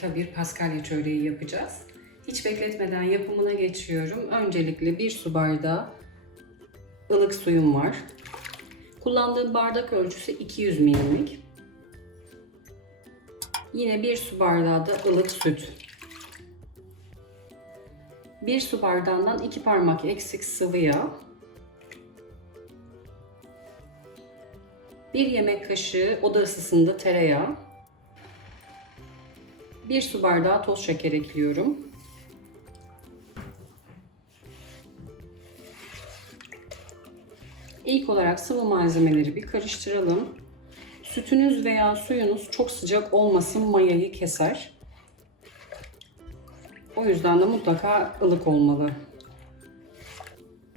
harika bir paskalya çöreği yapacağız. Hiç bekletmeden yapımına geçiyorum. Öncelikle bir su bardağı ılık suyum var. Kullandığım bardak ölçüsü 200 milimlik. Yine bir su bardağı da ılık süt. Bir su bardağından iki parmak eksik sıvı yağ. Bir yemek kaşığı oda ısısında tereyağı. Bir su bardağı toz şeker ekliyorum. İlk olarak sıvı malzemeleri bir karıştıralım. Sütünüz veya suyunuz çok sıcak olmasın mayayı keser. O yüzden de mutlaka ılık olmalı.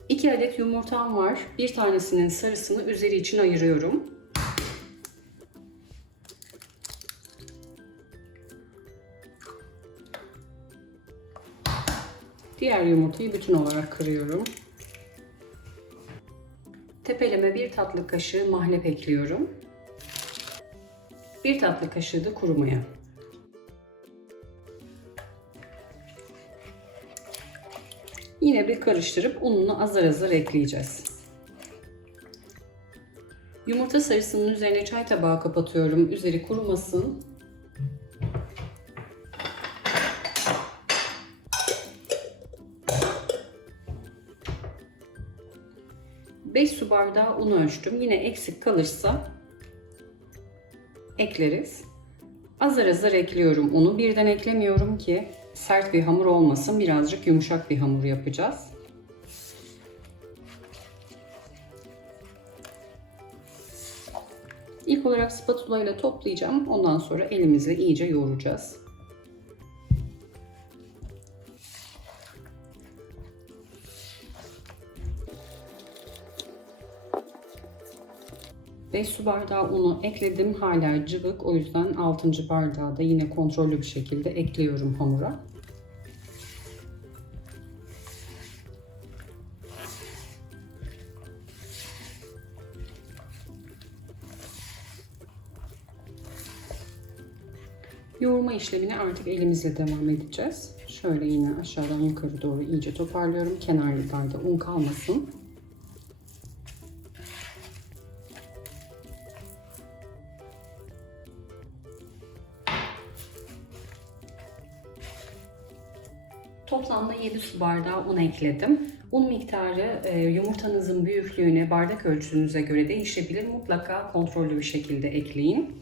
2 adet yumurtam var. Bir tanesinin sarısını üzeri için ayırıyorum. Diğer yumurtayı bütün olarak kırıyorum. Tepeleme bir tatlı kaşığı mahlep ekliyorum. Bir tatlı kaşığı da kuru maya. Yine bir karıştırıp ununu azar azar ekleyeceğiz. Yumurta sarısının üzerine çay tabağı kapatıyorum. Üzeri kurumasın. Beş su bardağı un ölçtüm. Yine eksik kalırsa ekleriz. Azar azar ekliyorum unu. Birden eklemiyorum ki sert bir hamur olmasın. Birazcık yumuşak bir hamur yapacağız. İlk olarak spatula ile toplayacağım. Ondan sonra elimizle iyice yoğuracağız. Beş su bardağı unu ekledim. Hala cıvık. O yüzden 6. bardağı da yine kontrollü bir şekilde ekliyorum hamura. Yoğurma işlemine artık elimizle devam edeceğiz. Şöyle yine aşağıdan yukarı doğru iyice toparlıyorum. Kenarlarda un kalmasın. Toplamda 7 su bardağı un ekledim. Un miktarı e, yumurtanızın büyüklüğüne, bardak ölçünüze göre değişebilir. Mutlaka kontrollü bir şekilde ekleyin.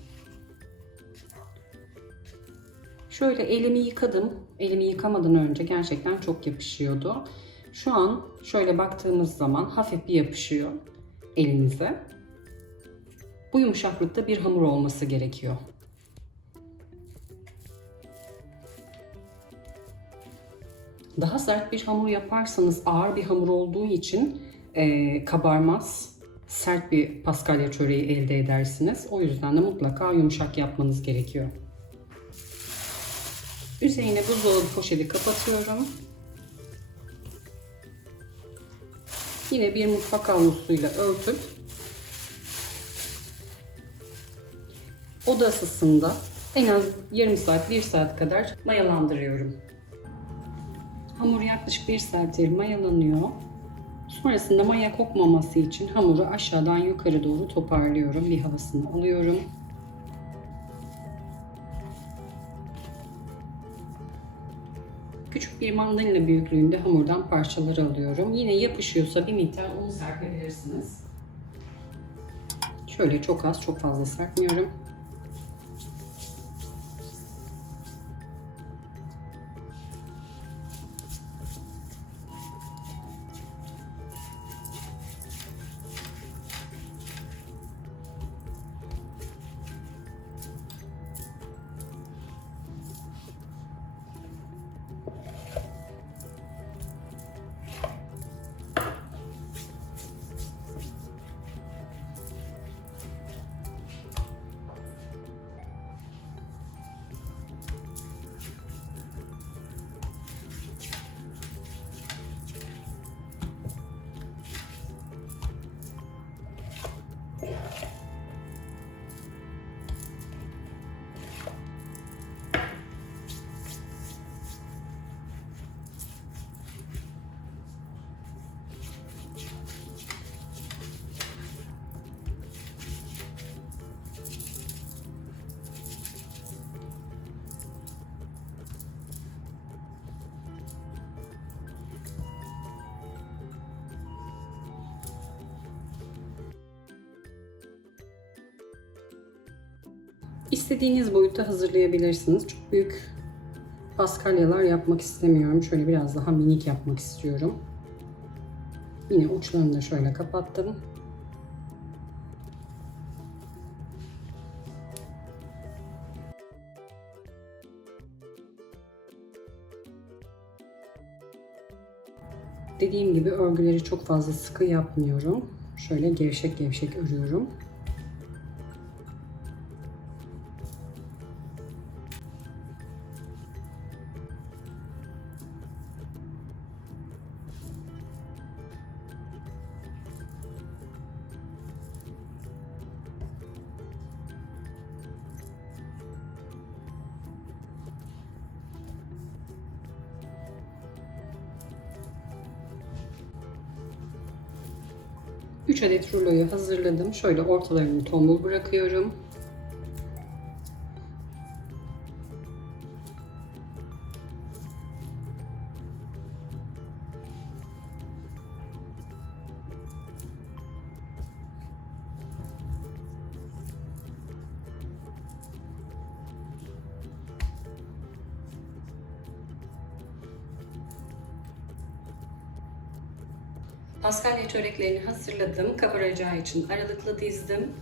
Şöyle elimi yıkadım. Elimi yıkamadan önce gerçekten çok yapışıyordu. Şu an şöyle baktığımız zaman hafif bir yapışıyor elinize. Bu yumuşaklıkta bir hamur olması gerekiyor. Daha sert bir hamur yaparsanız ağır bir hamur olduğu için e, kabarmaz. Sert bir paskalya çöreği elde edersiniz. O yüzden de mutlaka yumuşak yapmanız gerekiyor. Üzerine buzdolabı poşeti kapatıyorum. Yine bir mutfak havlusuyla örtüp oda ısısında en az yarım saat, 1 saat kadar mayalandırıyorum. Hamur yaklaşık 1 saattir mayalanıyor. Sonrasında maya kokmaması için hamuru aşağıdan yukarı doğru toparlıyorum. Bir havasını alıyorum. Küçük bir mandalina büyüklüğünde hamurdan parçalar alıyorum. Yine yapışıyorsa bir miktar un serpebilirsiniz. Şöyle çok az, çok fazla serpmiyorum. İstediğiniz boyutta hazırlayabilirsiniz. Çok büyük paskalyalar yapmak istemiyorum. Şöyle biraz daha minik yapmak istiyorum. Yine uçlarını da şöyle kapattım. Dediğim gibi örgüleri çok fazla sıkı yapmıyorum. Şöyle gevşek gevşek örüyorum. Üç adet ruloyu hazırladım. Şöyle ortalarını tombul bırakıyorum. Paskalya çöreklerini hazırladım. Kabaracağı için aralıklı dizdim.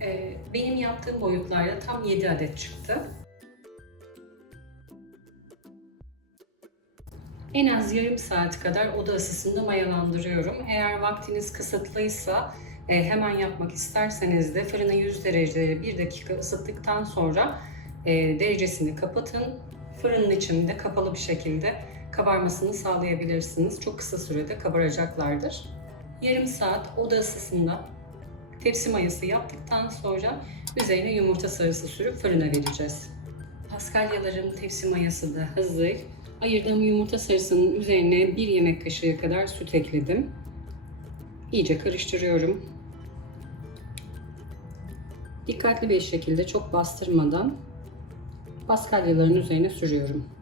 Ee, benim yaptığım boyutlarda tam 7 adet çıktı. En az yarım saat kadar oda ısısında mayalandırıyorum. Eğer vaktiniz kısıtlıysa e, hemen yapmak isterseniz de fırını 100 derecede 1 dakika ısıttıktan sonra e, derecesini kapatın. Fırının içinde kapalı bir şekilde kabarmasını sağlayabilirsiniz. Çok kısa sürede kabaracaklardır. Yarım saat oda ısısında tepsi mayası yaptıktan sonra üzerine yumurta sarısı sürüp fırına vereceğiz. Paskalyalarım tepsi mayası da hazır. Ayırdığım yumurta sarısının üzerine bir yemek kaşığı kadar süt ekledim. İyice karıştırıyorum. Dikkatli bir şekilde çok bastırmadan paskalyaların üzerine sürüyorum.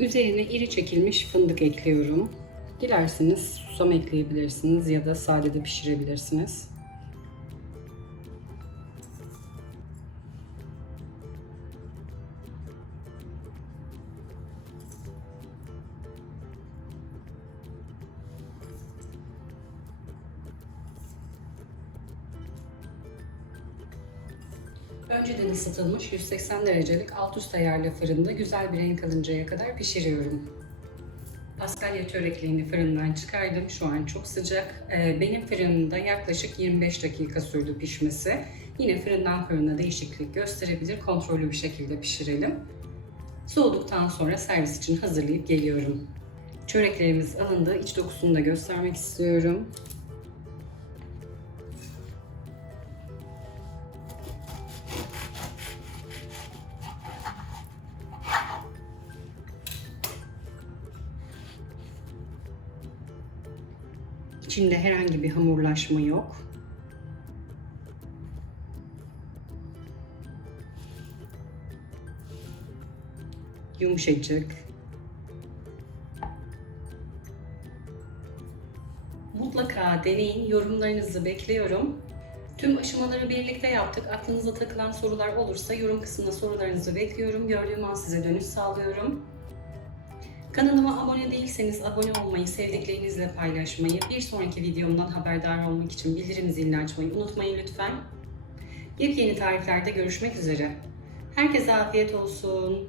Üzerine iri çekilmiş fındık ekliyorum. Dilerseniz susam ekleyebilirsiniz ya da sade de pişirebilirsiniz. Önceden ısıtılmış 180 derecelik alt üst ayarlı fırında güzel bir renk alıncaya kadar pişiriyorum. Paskalya çörekliğini fırından çıkardım. Şu an çok sıcak. Ee, Benim fırınımda yaklaşık 25 dakika sürdü pişmesi. Yine fırından fırına değişiklik gösterebilir. Kontrollü bir şekilde pişirelim. Soğuduktan sonra servis için hazırlayıp geliyorum. Çöreklerimiz alındı. İç dokusunu da göstermek istiyorum. İçinde herhangi bir hamurlaşma yok. Yumuşacık. Mutlaka deneyin. Yorumlarınızı bekliyorum. Tüm aşamaları birlikte yaptık. Aklınıza takılan sorular olursa yorum kısmına sorularınızı bekliyorum. Gördüğüm an size dönüş sağlıyorum. Kanalıma abone değilseniz abone olmayı, sevdiklerinizle paylaşmayı, bir sonraki videomdan haberdar olmak için bildirim zilini açmayı unutmayın lütfen. Yepyeni tariflerde görüşmek üzere. Herkese afiyet olsun.